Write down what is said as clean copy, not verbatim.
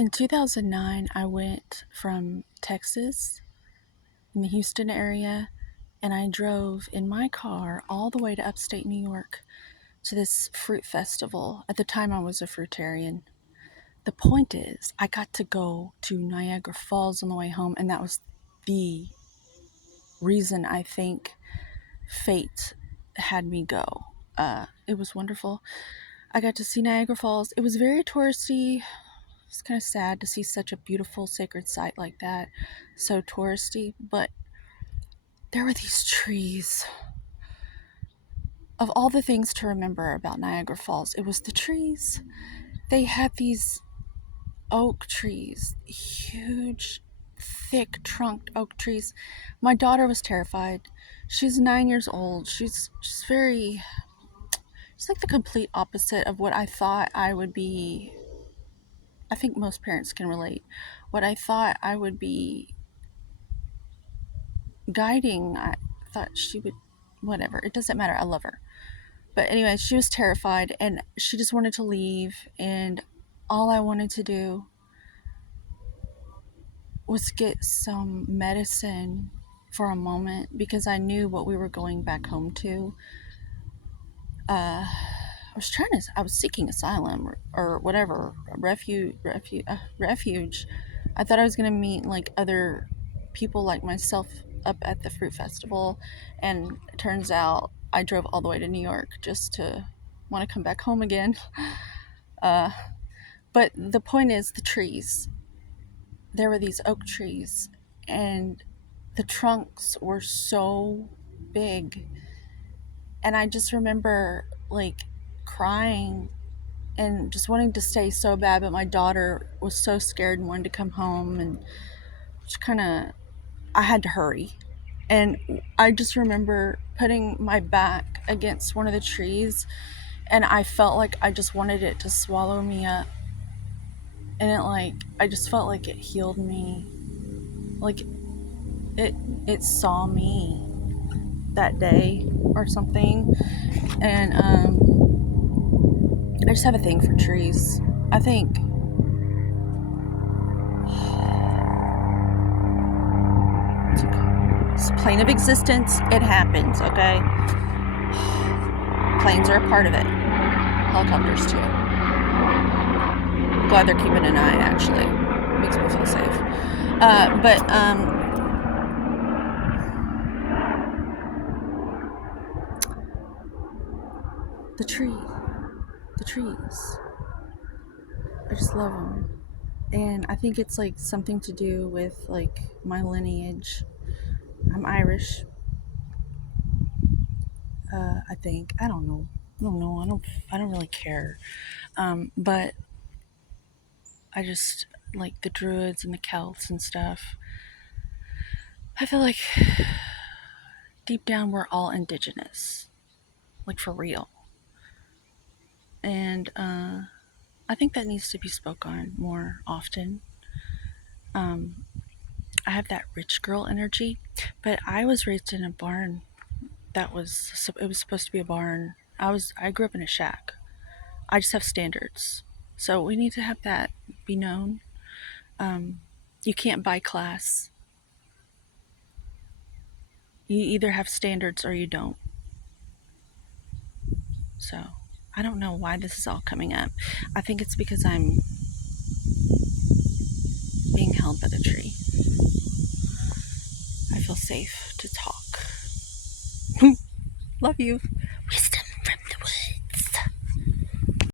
In 2009, I went from Texas in the Houston area and I drove in my car all the way to upstate New York to this fruit festival. At the time, I was a fruitarian. The point is, I got to go to Niagara Falls on the way home, and that was the reason I think fate had me go. It was wonderful. I got to see Niagara Falls. It was very touristy. It's kind of sad to see such a beautiful sacred site like that, so touristy, but there were these trees. Of all the things to remember about Niagara Falls, it was the trees. They had these oak trees, huge, thick trunked oak trees. My daughter was terrified. She's 9 years old. She's very, she's like the complete opposite of what I thought I would be. I think most parents can relate. What I thought I would be guiding, I thought she would, whatever. It doesn't matter. I love her. But anyway, she was terrified and she just wanted to leave. And all I wanted to do was get some medicine for a moment because I knew what we were going back home to. I was seeking asylum or whatever, refuge. I thought I was going to meet like other people like myself up at the fruit festival, and it turns out I drove all the way to New York just to want to come back home again. Uh, but the point is the trees. There were these oak trees, and the trunks were so big. And I just remember like crying and just wanting to stay so bad, but my daughter was so scared and wanted to come home, and just kind of, I had to hurry. And I just remember putting my back against one of the trees, and I felt like I just wanted it to swallow me up. And I just felt like it healed me. Like it saw me that day or something. And I just have a thing for trees. I think it's a plane of existence. It happens, okay? Planes are a part of it. Helicopters too. I'm glad they're keeping an eye, actually. Makes me feel safe. But the trees. I just love them. And I think it's like something to do with like my lineage. I'm Irish. I think. I don't know. I don't really care. But I just like the Druids and the Celts and stuff. I feel like deep down we're all indigenous, like for real. And I think that needs to be spoke on more often. Um, I have that rich girl energy, but I was raised in a barn. It was supposed to be a barn. I grew up in a shack. I just have standards, so we need to have that be known. Um, you can't buy class. You either have standards or you don't. So I don't know why this is all coming up. I think it's because I'm being held by the tree. I feel safe to talk. Love you. Wisdom from the woods.